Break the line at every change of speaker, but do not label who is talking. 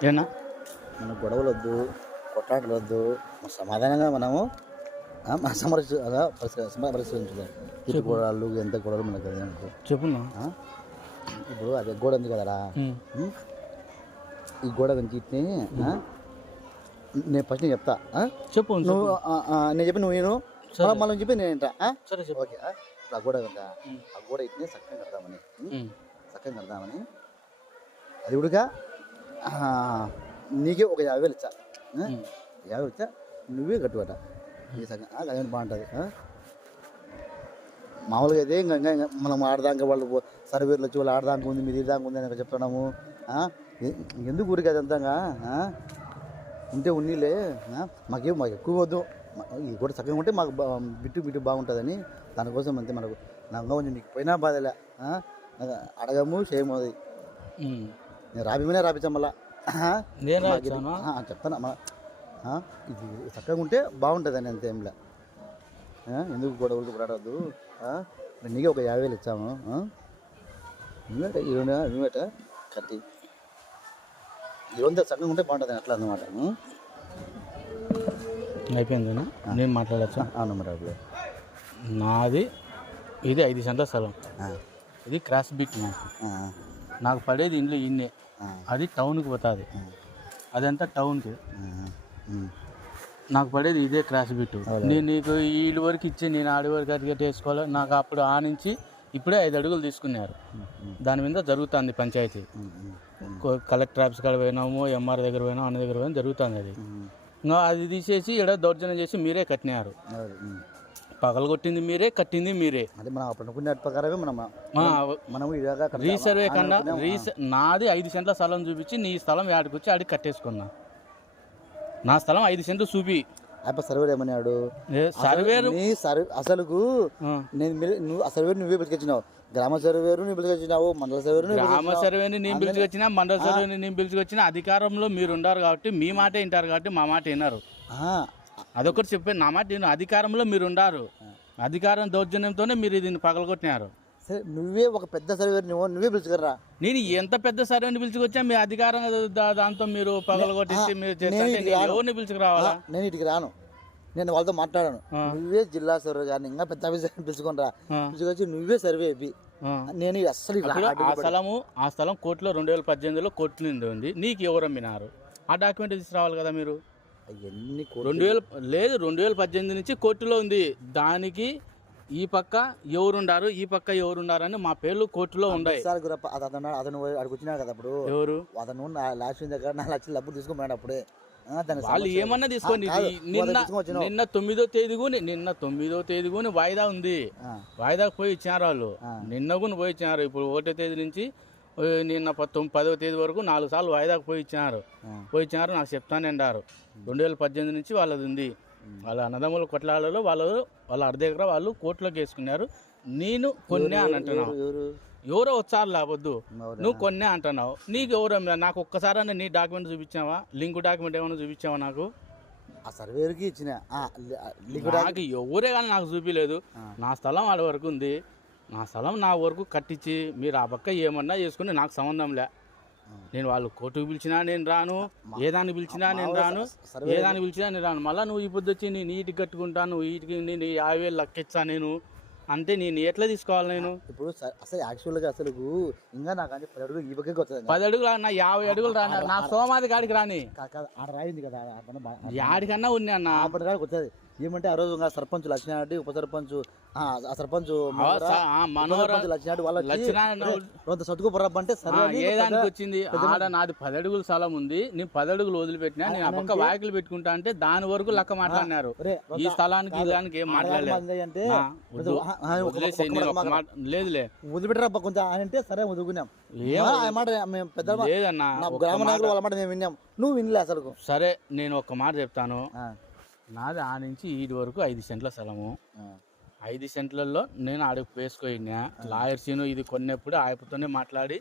ఏనా
మన గొడవలు వద్దు కొట్లాటలు వద్దు మన సమాధానంగా మనము ఆ, మన సమరక్ష అలా పరిస్థితి- సమ- పరిష్కరించుదాం ఇటు గొడవలు ఎంత గొడవలు మనకు ఆ? ఇప్పుడు అదే గోడ ఉంది కదరా? ఈ గోడ గురించి? నేను ఫస్ట్ నేను చెప్తా?
చెప్పు
నువ్వు నేను చెప్పి నువ్వు నేను. మళ్ళీ చెప్పి నేను ఆ?
సరే చెప్పు
ఓకే ఆ? ఇప్పుడు ఆ గోడ కదా. ఆ గోడ ఇట్ని ఉం?
ఉమ్.
చక్కగా కడదామని అది కూడా నీకే ఒక యాభై వేలు ఇచ్చా. యాభై ఇచ్చా నువ్వే కట్టుబట ఈ సగం బాగుంటుంది? మామూలుగా అయితే ఇంకా ఇంకా- మనం ఆడదాకా వాళ్ళు సర్వేర్లు వచ్చి వాళ్ళు ఆడదాకా ఉంది మీరు ఇదాకా ఉంది అని చెప్తున్నాము ఎందుకు ఊరికి అది అంతంగా? ఉంటే ఉన్నీలే? మాకేం మాకు ఎక్కువ వద్దు ఇది కూడా చక్కగా ఉంటే మాకు బా- బిట్టు బిట్టు బాగుంటుందని దానికోసం అంతే మనకు నాకు కొంచెం నీకు పోయినా బాధలే అడగము చేయము అది. నేను రాబిమనే రాపించాం మళ్ళా?
నేను
చెప్తాను? ఇది చక్కగా ఉంటే బాగుంటుందని అంతే ఏంలే? ఎందుకు గొడవలు కొడవద్దు నీకే ఒక యాభై వేలు ఇచ్చాము. ఇరవై నువ్వేట? కట్టి ఇరవై చక్కగా ఉంటే బాగుంటుంది అట్లా అన్నమాట?
అయిపోయిందేనా నేను మాట్లాడచ్చా?
అవును మరి అప్పుడు
నాది ఇది ఐదు సెంట్ల స్థలం. ఇది క్రాస్ బీట్ నాకు నాకు పడేది ఇండ్లు ఇన్నే. అది టౌన్కి పోతుంది. అదంతా టౌన్కి. నాకు పడేది ఇదే క్రాస్ బిట్ నేను నీకు వీళ్ళ వరకు ఇచ్చి నేను ఆడి వరకు అడిగేట్ వేసుకోవాలి? నాకు అప్పుడు ఆ నుంచి ఇప్పుడే ఐదు అడుగులు తీసుకున్నారు. దాని మీద జరుగుతుంది పంచాయతీ. కలెక్టర్ ఆఫీస్ కాడ పోయినాము ఎంఆర్ దగ్గర పోయినాము అన్న దగ్గర పోయినా జరుగుతుంది అది. అది తీసేసి ఇక్కడ దౌర్జన్యం చేసి మీరే కట్టినారు. పగలగొట్టింది మీరే కట్టింది మీరే
అంటే మనం అప్పుడు అనుకునే ప్రకారమే మనం కడతామా?
రీసర్వే కన్నా. రీస నాది ఐదు సెంట్ల స్థలం చూపించి నీ స్థలం ఆడికి వచ్చి ఆడికి కట్టేసుకున్నా నా స్థలం ఐదు సెంట్లు చూపి
అప్ప సర్వేర్ ఏమన్నాడు
సర్వేరు
నీ సర్వే అసలుకు. నేను నువ్వు ఆ సర్వేర్ నువ్వే పిలుచుకొచ్చినావు గ్రామ సర్వేరు నువ్వు పిలుచుకొచ్చినావు మండల సర్వేరు
గ్రామ. సర్వేని నేను పిలుచుకొచ్చినా మండల సర్వేని నేను పిలుచుకొచ్చినా అధికారంలో మీరు ఉండారు కాబట్టి మీ మాట వింటారు కాబట్టి మా మాట విన్నారు అదొకటి చెప్పాను నా మాట నేను అధికారంలో మీరు ఉండారు అధికారం దౌర్జన్యంతోనే మీరు దీన్ని పగలగొట్టినారు.
సరే నువ్వే ఒక పెద్ద సర్వేర్ నువ్వు నువ్వే పిలుచుకురా.
నేను ఎంత పెద్ద సర్వేని పిలుచుకొచ్చా మీ అధికారం దాంతో మీరు పగలగొట్టిస్తే మీరు. ఎవరిని పిలుచుకురావాలా?
నేను ఇటుకి రాను. నేను వాళ్ళతో మాట్లాడాను. నువ్వే జిల్లా సర్వే కానీ ఇంకా పెద్ద ఆఫీసర్ పిలుచుకొని రా
ఆ.
పిలుచుకొచ్చి నువ్వే సర్వే
ఆ.
నేను అస్సలు
ఆ స్థలము ఆ స్థలం కోర్టులో రెండు వేల పద్దెనిమిదిలో కోర్టు నుండి ఉంది. నీకు ఎవరు అమ్మినారు? ఆ డాక్యుమెంట్ తీసుకురావాలి కదా మీరు?
అవన్నీ
రెండు వేల లేదు రెండు వేల పద్దెనిమిది నుంచి కోర్టులో ఉంది. దానికి ఈ పక్క ఎవరుండారు ఈ పక్క ఎవరుండారు అని మా పేర్లు కోర్టులో ఉన్నాయి.
సార్ గురప్ప అతను అతను వచ్చినాడు కదా అప్పుడు.
ఎవరు?
అతను నా లాస్ట్ దగ్గర నాలుగు లక్షలు డబ్బులు తీసుకున్నాడు అప్పుడే.
వాళ్ళు ఏమన్నా తీసుకోండి. నిన్న. నిన్న తొమ్మిదో తేదీ గుని నిన్న తొమ్మిదో తేదీ గుని వాయిదా ఉంది. వాయిదాకు పోయి ఇచ్చారు వాళ్ళు. నిన్న కూడా పోయి ఇచ్చినారు. ఇప్పుడు ఒకటో తేదీ నుంచి నిన్న పదవ తేదీ వరకు నాలుగు సార్లు వాయిదాకు పోయి ఇచ్చినారు. పోయి ఇచ్చినారు నాకు చెప్తాను అన్నారు రెండు వేల పద్దెనిమిది నుంచి వాళ్ళది ఉంది వాళ్ళ అన్నదమ్ముల కొట్లాడలో వాళ్ళు వాళ్ళ అర్ధ దగ్గర వాళ్ళు కోర్టులోకి వేసుకున్నారు. నేను కొన్నే అని అంటున్నావు.
ఎవరు?
వచ్చారు లేవద్దు? నువ్వు కొన్నే అంటున్నావు. నీకు ఎవరు? నాకు ఒక్కసారి నీ డాక్యుమెంట్ చూపించావా? లింక్ డాక్యుమెంట్ ఏమైనా చూపించావా నాకు?
ఆ సర్వేర్కి ఇచ్చిన.
నాకు ఎవరే కానీ నాకు చూపించలేదు. నా స్థలం వాళ్ళ వరకు ఉంది. నా స్థలం నా వరకు కట్టించి మీరు ఆ పక్క ఏమన్నా చేసుకుని నాకు సంబంధంలే నేను వాళ్ళు కోర్టుకు పిలిచినా నేను రాను ఏ దాన్ని పిలిచినా నేను రాను
సర్వే
ఏ దాన్ని పిలిచినా నేను రాను. మళ్ళీ నువ్వు ఈ పొద్దు వచ్చి నేను ఈటికి కట్టుకుంటాను ఈటికి నేను యాభై వేలు లెక్కిచ్చా నేను. అంటే నేను ఎట్లా తీసుకోవాలి నేను?
ఇప్పుడు అసలు యాక్చువల్గా అసలు ఇంకా నాకు అంటే పది అడుగులు ఈ పక్కకి వస్తుంది
పది అడుగులు నా యాభై అడుగులు రాని. నా సోమాది కాడికి రాని.
రాయింది కదా
యాడికన్నా ఉన్నా అన్న.
ఆపటి కాడికి వచ్చేది. ఏమంటే ఆ రోజు సర్పంచ్ లక్ష్మీనారెడ్డి ఉప సర్పంచ్ ఆ సర్పంచ్ వాళ్ళు వచ్చి,
లక్ష్మీనారాయణ
"ఒరేయ్, కొంత సతుకు పొరబ్బ అంటే సరే
ఆ,
అని
ఏ
ఒక
దానికి
పెద్ద-
వచ్చింది? ఆడ నాది పది అడుగుల స్థలం ఉంది నేను పది అడుగులు వదిలిపెట్టినా నేను ఆ పక్క వాకిలు పెట్టుకుంటా అంటే దాని వరకు లెక్క మాట్లాడినారు. ఈ స్థలానికి ఏం మాట్లాడలేదు. లేదులే.
వదిలిపెట్టరా కొంచెం అంటే సరే వదులుకున్నాం. మాట మేము పెద్ద
లేదన్నా
నా
ఒక్క
గ్రామ
మాట.
నాయకులు వాళ్ళ మాట మేము విన్నాం. నువ్వు వినలే అసలు
సరే నేను ఒక మాట చెప్తాను. నాది ఆ నుంచి ఈడి వరకు ఐదు సెంట్ల స్థలము. ఐదు సెంట్లలో నేను ఆడికి వేసుకున్నా లాయర్ సీను ఇది కొన్నప్పుడు ఆయనతోనే మాట్లాడి